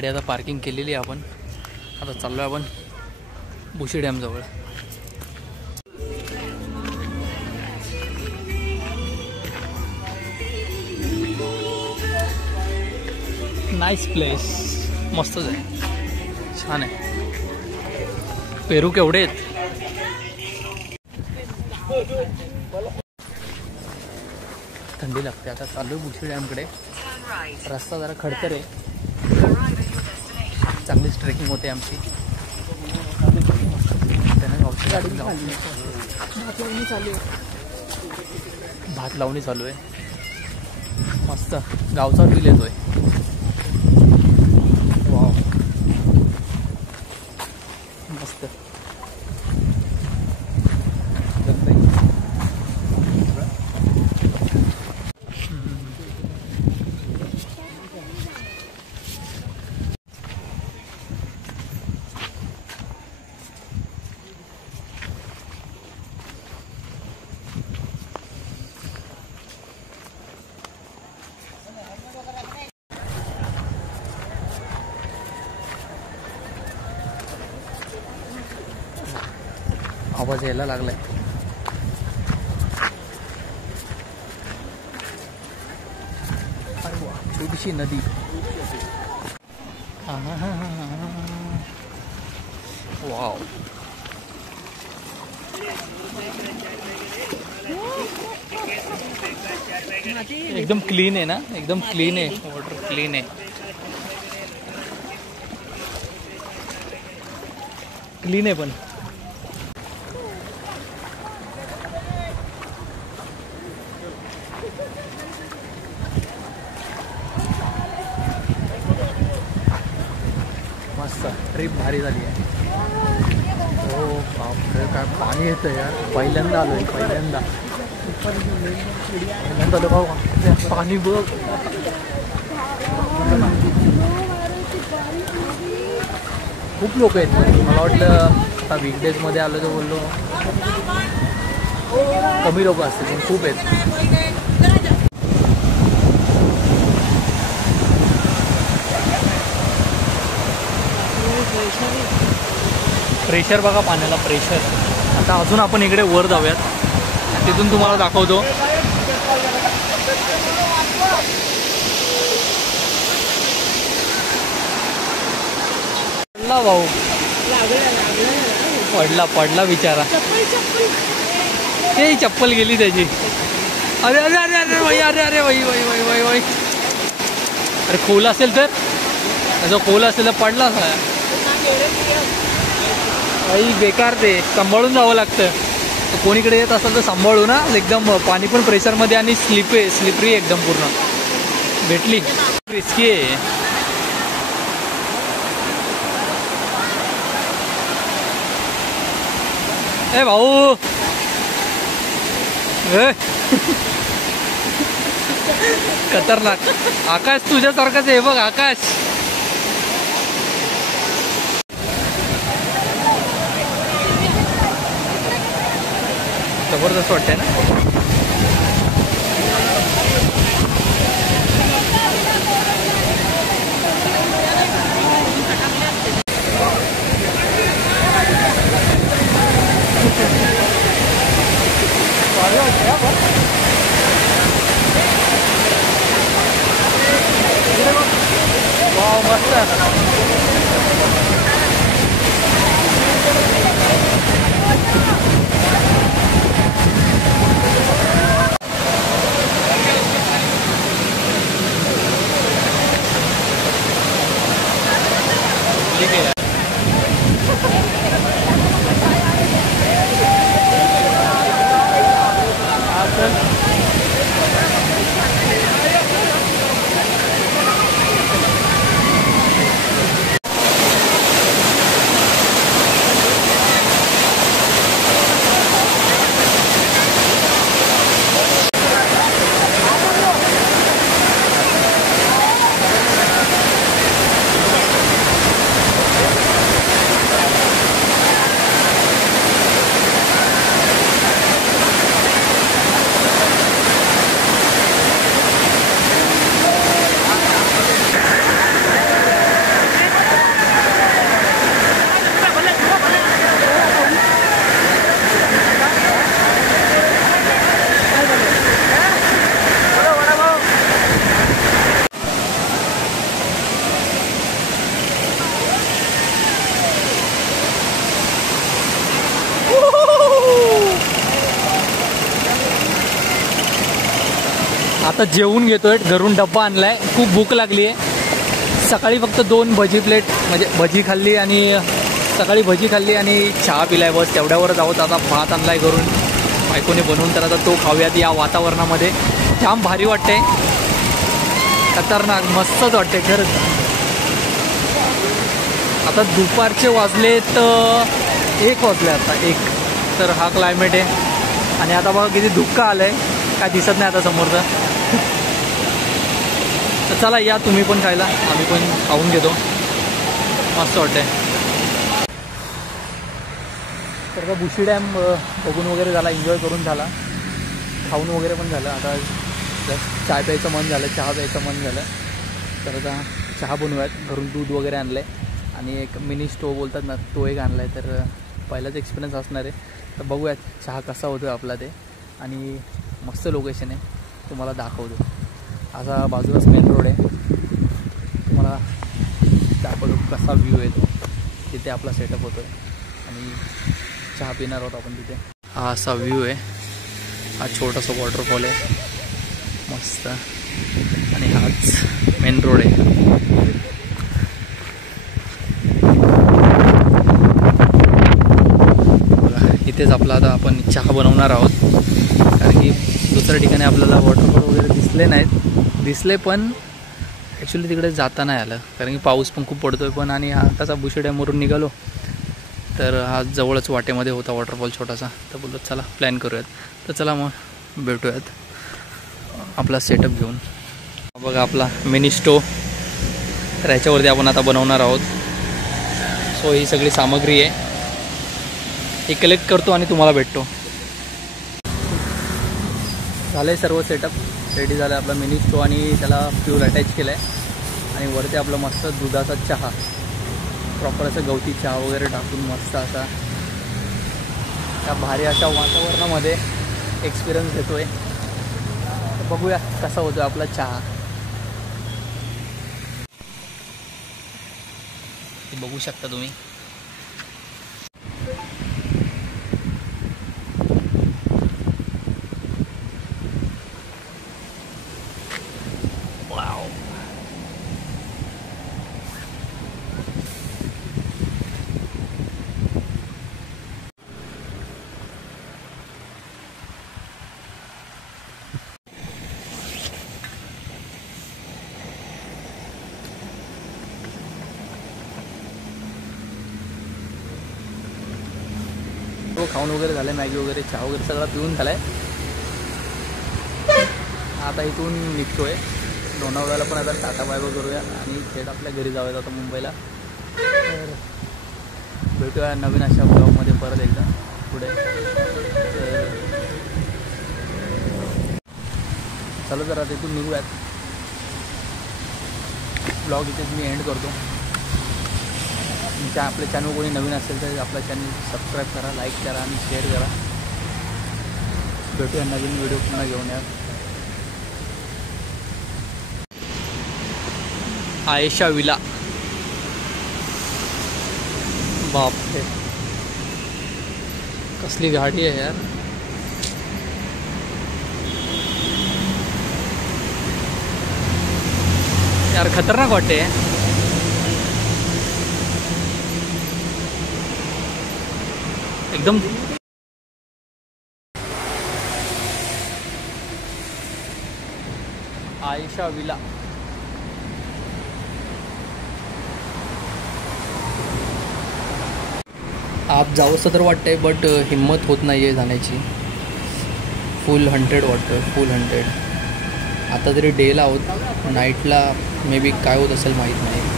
गाडी आता पार्किंग केलेली आहे आपण. आता चाललो आहे आपण बुशी डॅम जवळ. नाईस प्लेस, मस्तच आहे, छान आहे. पेरू केवढे आहेत. थंडी लागते. आता चालू आहे बुशी डॅमकडे. रस्ता जरा खडतर आहे, चांगलीच ट्रेकिंग होते आमची. भात लावणी चालू आहे. मस्त गावचा फील येतोय. वाव, मस्त. आवाज यायला लागलाय. अरे वा, छोटीशी नदी. वाव, एकदम क्लीन आहे ना, एकदम क्लीन आहे. वॉटर क्लीन आहे, क्लीन आहे पण. मस्त ट्रिप भारी झाली आहे. हो बापरे, काय पाणी येतं यार. पहिल्यांदा आलोय, पहिल्यांदा आलो भाऊ. पाणी बघ. खूप लोक आहेत. मला वाटलं आता वीकडेजमध्ये आलो तर बोललो कमी लोक असतील, पण खूप आहेत. प्रेशर बघा पाण्याला, प्रेशर. आता अजून आपण इकडे वर जाऊयात, तिथून तुम्हाला दाखवतो. पडला भाऊ, पडला पडला बिचारा. ते चप्पल गेली त्याची. अरे अरे अरे अरे भाई, अरे अरे भाई भाई भाई भाई भाई. अरे खोल असेल तर, असं खोल असेल तर पडलाच आहे भाई. बेकार, ते सांभाळून जावं लागतं. कोणीकडे येत असेल तर सांभाळू ना. एकदम पाणी पण प्रेशरमध्ये आणि स्लिपरी एकदम पूर्ण. भेटली, रिस्की आहे. ए भाऊ, खतरनाक. आकाश तुझ्यासारखाच आहे बघ, आकाश. जबरदस्त वाटतंय ना. वाव, मस्त. आता जेवून घेतोय, घरून डब्बा आणलाय, खूप भूक लागली आहे. सकाळी फक्त 2 भजी प्लेट म्हणजे भजी खाल्ली आणि सकाळी भजी खाल्ली आणि चहा पिलाय, बस तेवढ्यावरच आहोत. आता भात आणलाय घरून बायकोने बनवून, तर आता तो खाऊयात. या वातावरणामध्ये जाम भारी वाटते, खतरनाक मस्तच वाटते खरंच. आता दुपारचे वाजले तर 1 वाजले, आता 1. तर हा क्लायमेट आहे आणि आता बघा किती धुक्का आलंय, काय दिसत नाही आता समोरचं. तर चला या तुम्ही पण खायला, आम्ही पण खाऊन घेतो, मस्त वाटतंय. तर का बुशी डॅम बघून वगैरे झाला, एन्जॉय करून झाला, खाऊन वगैरे पण झालं. आता चाय प्यायचं मन झालं, चहा प्यायचं मन झालं. तर आता चहा बनवूयात. घरून दूध वगैरे आणलं आहे आणि एक मिनी स्टोव बोलतात ना, तो एक आणला आहे. तर पहिलाच एक्सपिरियन्स असणार आहे, तर बघूयात चहा कसा होतो आपला ते. आणि मस्त लोकेशन आहे, तुम्हाला दाखवतो. असा बाजूलाच मेन रोड आहे, तुम्हाला दाखवतो कसा व्ह्यू येतो. तिथे आपला सेटअप होतो आहे आणि चहा पिणार आहोत आपण तिथे. हा असा व्ह्यू आहे, हा छोटासा वॉटरफॉल आहे मस्त, आणि हाच मेन रोड आहे. इथेच आपला आता आपण चहा बनवणार आहोत, कारण की दुसऱ्या ठिकाणी आपल्याला वॉटरफॉल वगैरे दिसले नाहीत. दिसले पण ॲक्च्युली तिकडे जाता नाही आलं, कारण की पाऊस पण खूप पडतो आहे पण. आणि हा कसा बुशी डॅमवरून निघालो, तर हा जवळच वाटेमध्ये होता वॉटरफॉल छोटासा. तर बोललो चला प्लॅन करूयात. तर चला मग भेटूयात आपला सेटअप घेऊन. बघा आपला मिनी स्टोव, तर ह्याच्यावरती आपण आता बनवणार आहोत. सो ही सगळी सामग्री आहे, हे कलेक्ट करतो आणि तुम्हाला भेटतो. झालं आहे सर्व सेटअप, रेडी झालं आहे आपला मिनी स्टोव आणि त्याला फ्यूल अटॅच केलं आहे. आणि वरती आपलं मस्त दुधाचा चहा, प्रॉपर असं गवती चहा वगैरे टाकून मस्त असा त्या भारी अशा वातावरणामध्ये एक्सपिरियन्स घेतो आहे. बघूया कसा होतो आपला चहा. बघू शकता तुम्ही. खाऊन वगैरे झालं, मॅगी वगैरे चहा वगैरे सगळं पिऊन झालं आहे. आता इथून निघतो आहे लोणावळ्याला, पण आता टाटा बाय बाय करूया आणि थेट आपल्या घरी जाऊयात आता मुंबईला. तर भेटूया नवीन अशा ब्लॉगमध्ये परत एकदा पुढे. तर चला जरा तिथून निघूयात. ब्लॉग इथेच मी एंड करतो. आपल्या चॅनल कोणी नवीन असेल तर आपला चॅनल सबस्क्राईब करा, लाईक करा आणि शेअर करा. भेटूया नवीन व्हिडिओ पुन्हा घेऊन या. आयशा विला, बापरे कसली गाडी आहे यार. यार खतरनाक वाटते. एकदम आयशा विला. आप जावंसं तर वाटतंय, बट हिम्मत होत नाही आहे जाण्याची. फुल 100 वाटतं, फुल 100. आता तरी डेला आहोत, नाईटला मे बी काय होत असेल माहीत नाही.